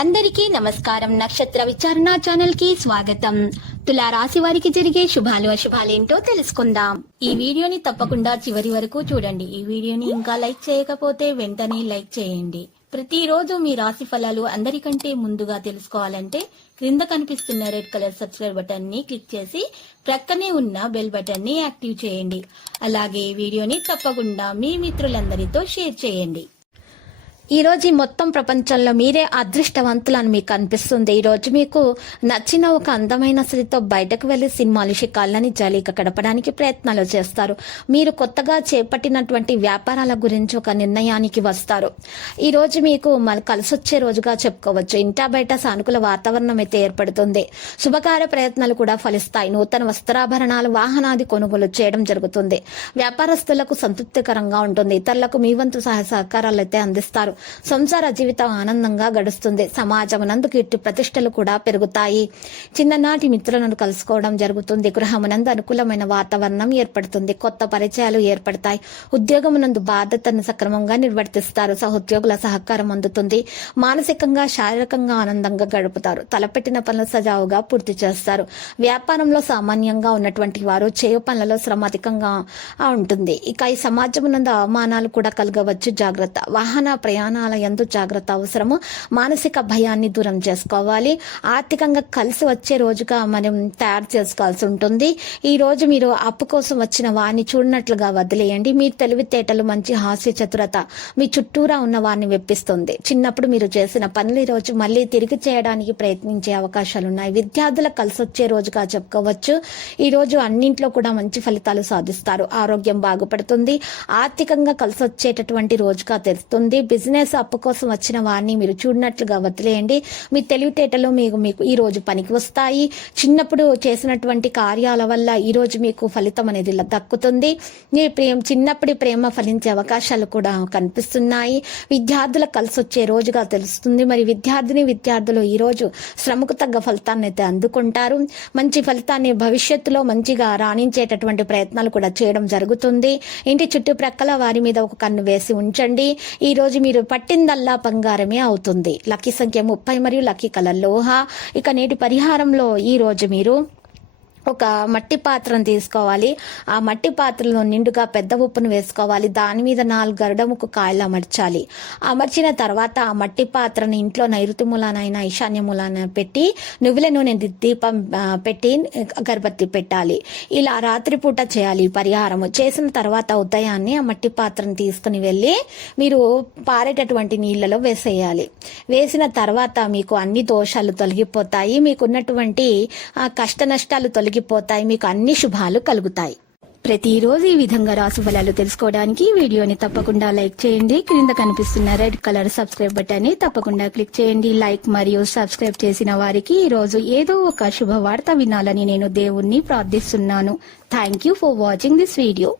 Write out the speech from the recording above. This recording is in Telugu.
అందరికీ నమస్కారం. నక్షత్ర విచారణ ఛానల్ కి స్వాగతం. తులా రాశి వారికి జరిగే శుభాలు అశుభాలేంటో తెలుసుకుందాం. ఈ వీడియోని తప్పకుండా చివరి వరకు చూడండి. ఈ వీడియోని ఇంకా లైక్ చేయకపోతే వెంటనే లైక్ చేయండి. ప్రతిరోజు మీ రాశి ఫలాలు అందరికంటే ముందుగా తెలుసుకోవాలంటే క్రింద కనిపిస్తున్న రెడ్ కలర్ సబ్స్క్రైబ్ బటన్ ని క్లిక్ చేసి ప్రక్కనే ఉన్న బెల్ బటన్ ని యాక్టివ్ చేయండి. అలాగే ఈ వీడియోని తప్పకుండా మీ మిత్రులందరితో షేర్ చేయండి. ఈ రోజు మొత్తం ప్రపంచంలో మీరే అదృష్టవంతులని మీకు అనిపిస్తుంది. ఈ రోజు మీకు నచ్చిన ఒక అందమైన స్త్రీతో బయటకు వెళ్లి సినిమాలు షికాళ్ళని జాలీగా గడపడానికి ప్రయత్నాలు చేస్తారు. మీరు కొత్తగా చేపట్టినటువంటి వ్యాపారాల గురించి ఒక నిర్ణయానికి వస్తారు. ఈ రోజు మీకు కలిసొచ్చే రోజుగా చెప్పుకోవచ్చు. ఇంటా బయట సానుకూల వాతావరణం అయితే ఏర్పడుతుంది. శుభకార్య ప్రయత్నాలు కూడా ఫలిస్తాయి. నూతన వస్త్రాభరణాలు, వాహనాది కొనుగోలు చేయడం జరుగుతుంది. వ్యాపారస్తులకు సంతృప్తికరంగా ఉంటుంది. ఇతరులకు మీ వంతు సహాయ సహకారాలు అయితే అందిస్తారు. సంసార జీవితం ఆనందంగా గడుస్తుంది. సమాజమునందు కీర్తి ప్రతిష్టలు కూడా పెరుగుతాయి. చిన్ననాటి మిత్రులను కలుసుకోవడం జరుగుతుంది. గృహమునందు అనుకూలమైన వాతావరణం ఏర్పడుతుంది. కొత్త పరిచయాలు ఏర్పడతాయి. ఉద్యోగమునందు బాధ్యతను సక్రమంగా నిర్వర్తిస్తారు. సహోద్యోగుల సహకారం అందుతుంది. మానసికంగా శారీరకంగా ఆనందంగా గడుపుతారు. తలపెట్టిన పనులు సజావుగా పూర్తి చేస్తారు. వ్యాపారంలో సామాన్యంగా ఉన్నటువంటి వారు చేయు పనులలో శ్రమ అధికంగా ఉంటుంది. ఇక ఈ సమాజమునందు అవమానాలు కూడా కలగవచ్చు. జాగ్రత్త. వాహన ప్రయాణాల యందు జాగ్రత్త అవసరము. మానసిక భయాన్ని దూరం చేసుకోవాలి. ఆర్థికంగా కలిసి వచ్చే రోజుగా మనం తయారు చేసుకోవాల్సి ఉంటుంది. ఈ రోజు మీరు అప్పు కోసం వచ్చిన వారిని చూడనట్లుగా వదిలేయండి. మీ తెలివితేటలు, మంచి హాస్య చతురత మీ చుట్టూరా ఉన్న వారిని వెప్పిస్తుంది. చిన్నప్పుడు మీరు చేసిన పనులు ఈ రోజు మళ్ళీ తిరిగి చేయడానికి ప్రయత్నించే అవకాశాలున్నాయి. విద్యార్థులకు కలిసి వచ్చే రోజుగా చెప్పుకోవచ్చు. ఈ రోజు అన్నింట్లో కూడా మంచి ఫలితాలు సాధిస్తారు. ఆరోగ్యం బాగుపడుతుంది. ఆర్థికంగా కలిసి వచ్చేటటువంటి రోజుగా తెరుస్తుంది. బిజినెస్ అప్పు కోసం వచ్చిన వారిని మీరు చూడనట్లుగా వదిలేయండి. మీ తెలివితేటలు మీకు ఈ రోజు పనికి వస్తాయి. చిన్నప్పుడు చేసినటువంటి కార్యాల వల్ల ఈ రోజు మీకు ఫలితం అనేది దక్కుతుంది. మీ చిన్నప్పటి ప్రేమ ఫలించే అవకాశాలు కూడా కనిపిస్తున్నాయి. విద్యార్థులకు కలిసి వచ్చే రోజుగా తెలుస్తుంది. మరి విద్యార్థులు ఈ రోజు శ్రమకు తగ్గ ఫలితాన్ని అయితే అందుకుంటారు. మంచి ఫలితాన్ని భవిష్యత్తులో మంచిగా రాణించేటటువంటి ప్రయత్నాలు కూడా చేయడం జరుగుతుంది. ఇంటి చుట్టుప్రక్కల వారి మీద ఒక కన్ను వేసి ఉంచండి. ఈ రోజు మీరు పట్టిందల్లా బంగారమే అవుతుంది. లక్కీ సంఖ్య 30 మరియు లక్కీ కలర్ లోహ. ఇక నేటి పరిహారంలో ఈ రోజు మీరు ఒక మట్టి పాత్రను తీసుకోవాలి. ఆ మట్టి పాత్రలో నిండుగా పెద్ద ఉప్పును వేసుకోవాలి. దాని మీద 4 గరుడముకు కాయలు అమర్చాలి. అమర్చిన తర్వాత ఆ మట్టి పాత్రను ఇంట్లో నైరుతి మూలానైనా ఈశాన్య మూలాన పెట్టి నువ్వుల నూనె దీపం పెట్టి అగరబత్తి పెట్టాలి. ఇలా రాత్రిపూట చేయాలి పరిహారము. చేసిన తర్వాత ఉదయాన్నే ఆ మట్టి పాత్రను తీసుకుని వెళ్ళి మీరు పారేటటువంటి నీళ్లలో వేసేయాలి. వేసిన తర్వాత మీకు అన్ని దోషాలు తొలగిపోతాయి. మీకున్నటువంటి కష్ట నష్టాలు తొలగిపోతాయి. మీకు అన్ని శుభాలు కలుగుతాయి. ప్రతిరోజు ఈ విధంగా రాశి ఫలాలు తెలుసుకోవడానికి వీడియోని తప్పకుండా లైక్ చేయండి. క్రింద కనిపిస్తున్న రెడ్ కలర్ సబ్స్క్రైబ్ బటన్ ని తప్పకుండా క్లిక్ చేయండి. లైక్ మరియు సబ్స్క్రైబ్ చేసిన వారికి ఈ రోజు ఏదో ఒక శుభవార్త వినాలని నేను దేవుణ్ణి ప్రార్థిస్తున్నాను. Thank you for watching this video.